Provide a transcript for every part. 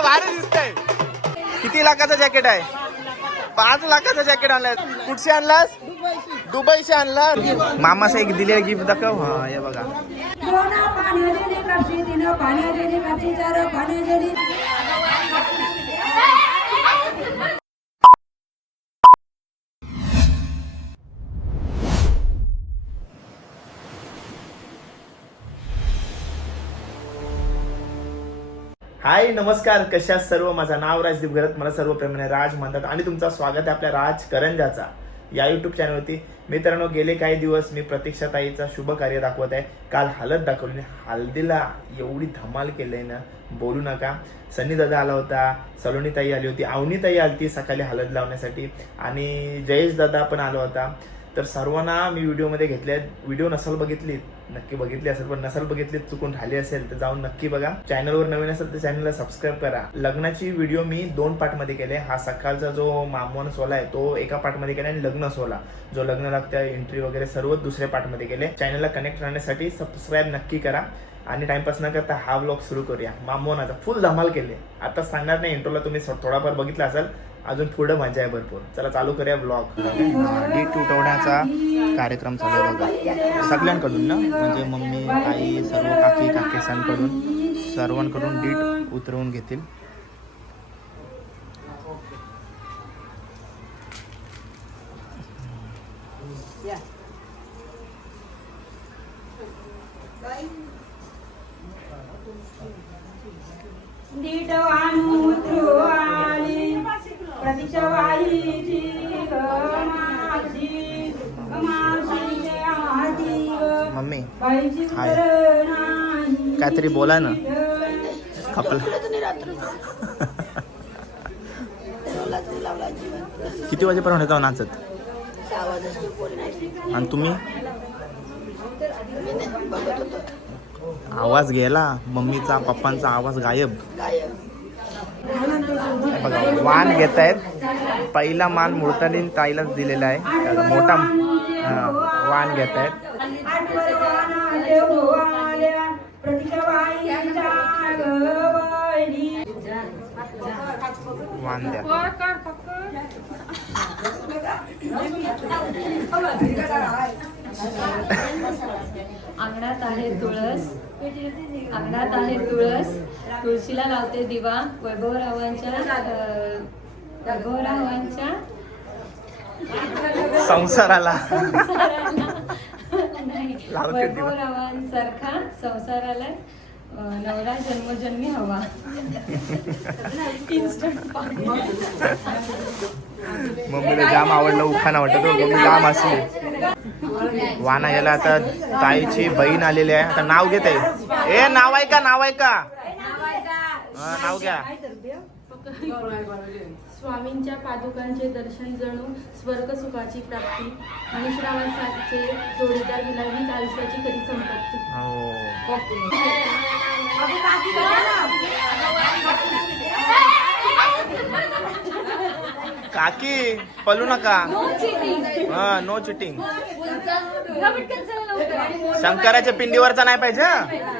वा भारी दिसतंय. किती लाखाचं जॅकेट आहे? 5 लाखाचं जॅकेट आणलंय. कुठचे आणलास? दुबईचे आणला. मामाचं एक दिले गिफ्ट दाखव. हा हे बघा. हाय नमस्कार, कशा सर्व. माझं नाव राजदीप घरत, मला सर्व प्रेमाने राज म्हणतात आणि तुमचं स्वागत आहे आपल्या राज करंजाचा या यूट्यूब चॅनलवरती. मित्रांनो, गेले काही दिवस मी प्रतीक्षाताईचा शुभ कार्य दाखवत आहे. काल हळद दाखवली. हळदीला एवढी धमाल केलंय ना, बोलू नका. सनी दादा आला होता, सलोनी ताई आली होती, अवनी ताई आली होती सकाळी हळद लावण्यासाठी आणि जयेश दादा पण आला होता. तर सर्वांना मी व्हिडिओमध्ये घेतले. व्हिडिओ नसल बघितली, नक्की बघितली असेल, पण नसल बघितली चुकून राहिली असेल तर जाऊन नक्की बघा. चॅनलवर नवीन असेल तर चॅनलला सबस्क्राईब करा. लग्नाची व्हिडिओ मी 2 पार्टमध्ये केले. हा सकाळचा जो मामवण सोहळा आहे तो एका पार्टमध्ये केला आणि लग्न सोहळा जो लग्न लागतं एंट्री वगैरे सर्व दुसऱ्या पार्टमध्ये केले. चॅनलला कनेक्ट राहण्यासाठी सबस्क्राईब नक्की करा आणि टाइमपास न करता हा व्लॉग सुरू करूया. मामवनाचा फुल धमाल केले. आता सांगणार नाही, इंट्रोला तुम्ही थोडाफार बघितला असेल, अजून पुढे मजा आहे भरपूर. चला चालू करूया ब्लॉग. डीट उठवण्याचा कार्यक्रम चालू आहे बघा, सगळ्यांकडून ना, म्हणजे मम्मी आई सर्व काकी काकेसांकडून सर्वांकडून डीट उतरवून घेतील. दीट वाणू आली प्रतीक्षा वाईची मम्मी हाय, काहीतरी बोला ना. खपला. किती वाजेपर्यंत होता नाचत? आणि तुम्ही? आवाज गेला मम्मीचा, पप्पांचा आवाज गायब. बघा वाण घेत आहेत. पहिला मान मूर्तानी ताईलाच दिलेला आहे. त्याचा मोठा वाण घेत आहेत. वाण द्या. अंगणात आहे तुळस, अंगणात आहे तुळस, तुळशीला लावते दिवा. वैभवरावांच्या संसाराला वैभवरावांसारखा संसाराला नवरा जन्मोजन्मी हवा. मम्मीला जाम आवडलं, उखाणा आवडतं तो. मम्मी जाम असली. वाना गेला. आता ताईची बहीण आलेली आहे. आता नाव घेत आहे. ए नाव आहे का? नाव आहे का? नाव घ्या. स्वामींच्या पादुकांचे दर्शन जणू स्वर्ग सुखाची प्राप्ती. मनुष्यरावांसारखे जोडीदार विलावीच आयुष्याची कधी संपत्ती. काकी पळू नका. हा, नो चिटिंग. शंकराच्या पिंडीवरचा नाही पाहिजे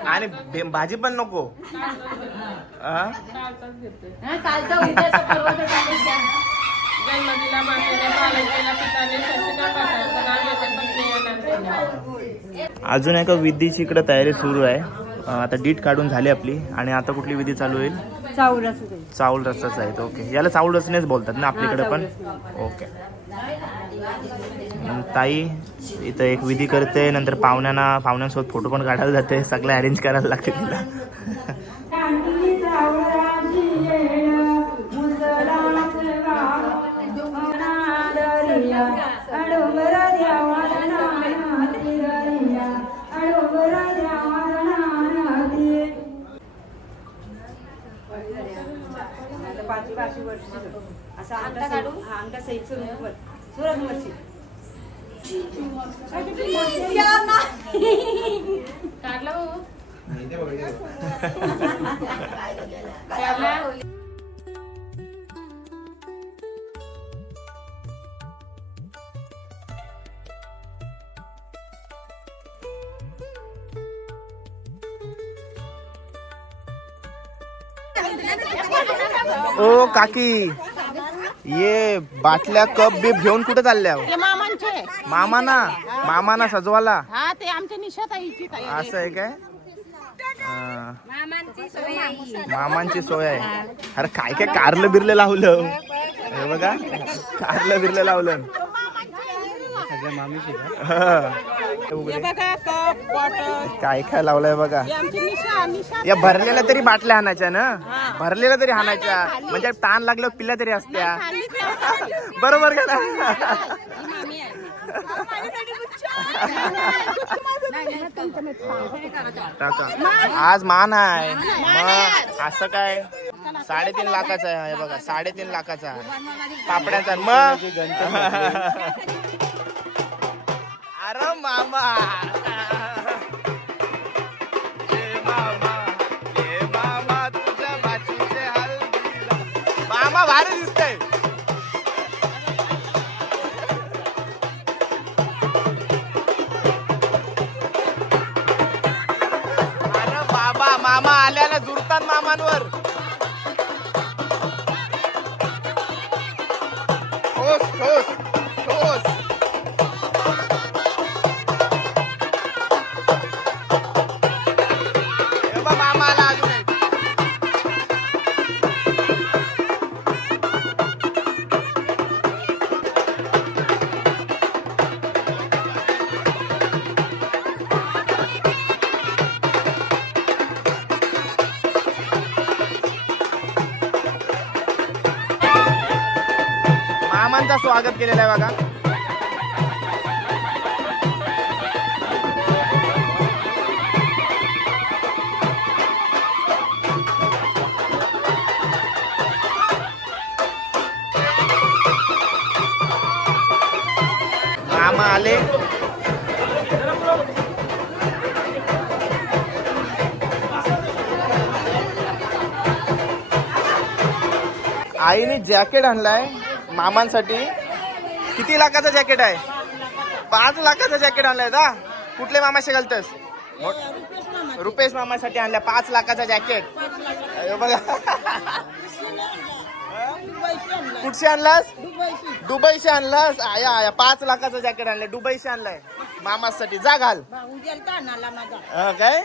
आणि भाजी पण नको. अजून एका विधीची इकडे तयारी सुरू आहे. आता डीट काढून झाली आपली आणि आता कुठली विधी चालू होईल? चावल रसाच आहे. ओके, याला चावल रसनेच बोलतात ना आपल्याकडे पण. ओके. ताई इथं एक विधी करते, नंतर पाहुण्यांसोबत फोटो पण काढायला जाते. सगळं अरेंज करायला लागते तिला. ओ काकी ये बाटल्या कप बीप घेऊन कुठे चालल्या हो? ते मामांचे मामाना सजवाला हा ते आमच्या निशाताईची ताई आहे. असं आहे काय मामांची सोय आहे. अरे काय काय कारलं बिरलं लावलं हे बघा कारलं बिरलं लावलं हा. हे बघा कप बॉटल काय काय लावलंय बघा हे आमची निशा या भरलेल्या तरी बाटल्या हाणायच्या ना भरलेल्या तरी हाणायच्या म्हणजे ताण लागल्यावर पिल्या तरी असत्या बरोबर का ना आज मान आहे मग असं काय 3.5 लाखाचा आहे हे बघा 3.5 लाखाचा पापड्याचा मग अरे मामा ये मामा तुझ्या बाचीचे हल्दीला मामा भारी दिसतंय अरे बाबा मामा आल्याला जुरतात मामांवर ठोस ठोस ठोस हे बघ मामा आला अजून एक मामांचं स्वागत केलेलं आहे बघा मामा आले आईने जॅकेट आणलाय मामांसाठी किती लाखाचं जॅकेट आहे 5 लाखाचं जॅकेट आणलंय दा कुठले मामाशी घालतस रुपेश मामासाठी आणलाय 5 लाखाचं जॅकेट बघा कुठशी आणलास दुबईशी आणलास आया आया 5 लाखाचं जॅकेट आणलंय दुबईशी आणलंय मामासाठी जा घाल काय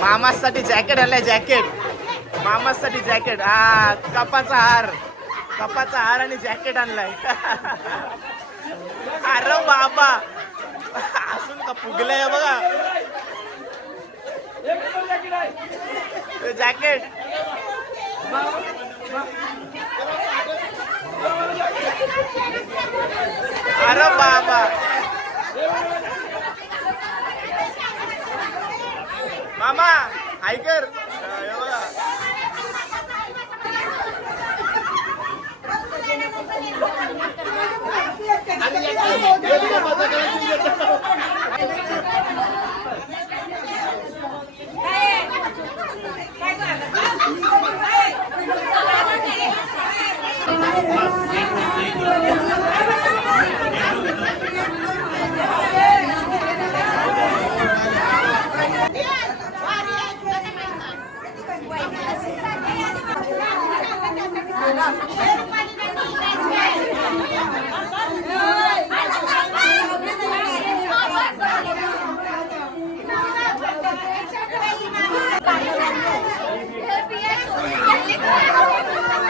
मामासाठी जॅकेट आणलाय जॅकेट मामासाठी जॅकेट हा कपाचा हार आणि जॅकेट आणलाय अरे बाबा असून का फुगलंय बघा जॅकेट अरे बाबा मामा ऐकर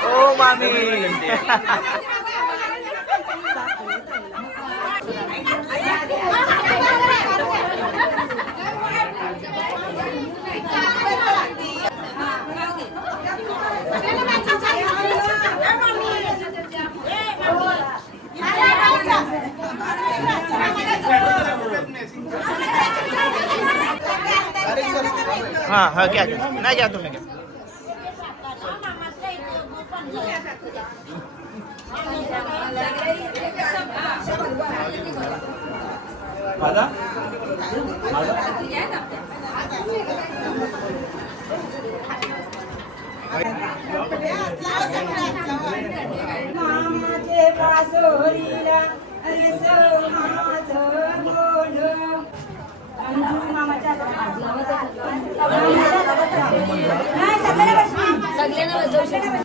ओ आम्ही. हा हा घ्या घ्या. नाही घ्या तुम्ही घ्या. मामाचे पासोरीला अरे माझं गोड. मामाच्या सगळ्यांना बसवू शकतो.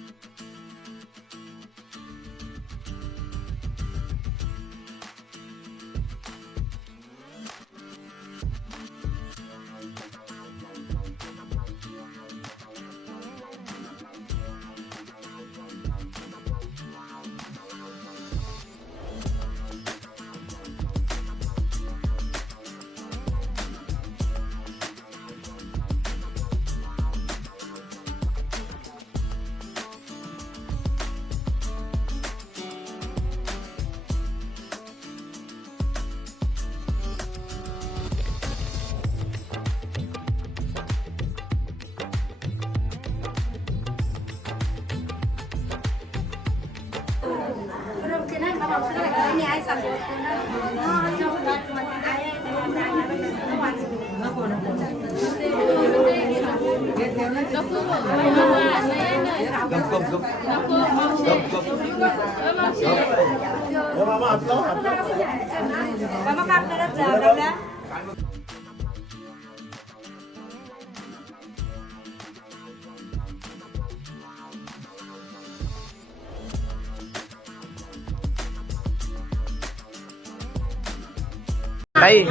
ताई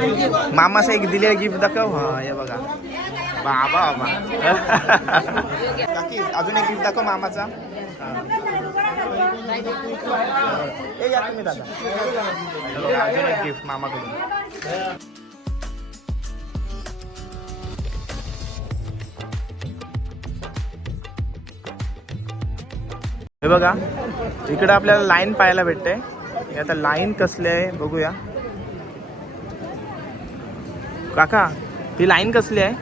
मामाचं एक दिलेलं गिफ्ट दाखव. हा हे बघा बाबा बाबा. काकी अजून एक गिफ्ट दाखव मामाचा. ए या तुम्ही दादा. हे बघा, अजून एक गिफ्ट मामाकडून. हे बघा इकडे आपल्याला लाईन पाहायला भेटते. आता लाईन कसली आहे बघूया. काका ही लाईन कसली आहे?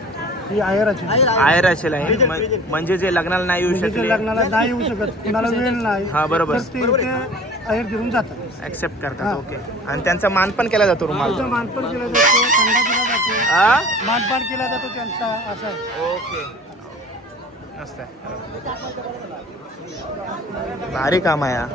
ही आहेराची आहेराची लाईन म्हणजे जे लग्नाला नाही येऊ शकले, लग्नाला नाही येऊ शकत, कुणाला वेळ नाही, हा बरोबर, तर ते इथे आहेर देऊन जातात, ऍक्सेप्ट करतात. ओके. आणि त्यांचा मान पण केला जातो रुमाल. त्यांचा मानपान केला जातो, थंडा दिला जातो, हा मानपान केला जातो त्यांचा, असं आहे. ओके मस्त आहे. भारी काम आहे हा.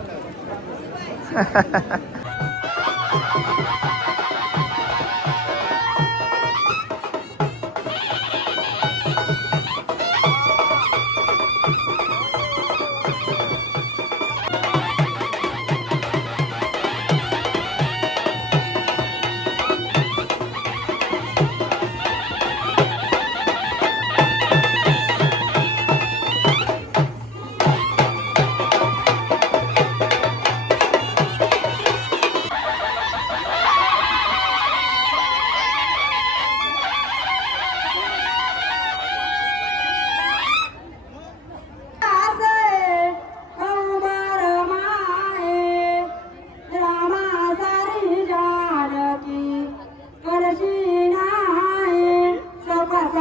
सावकाश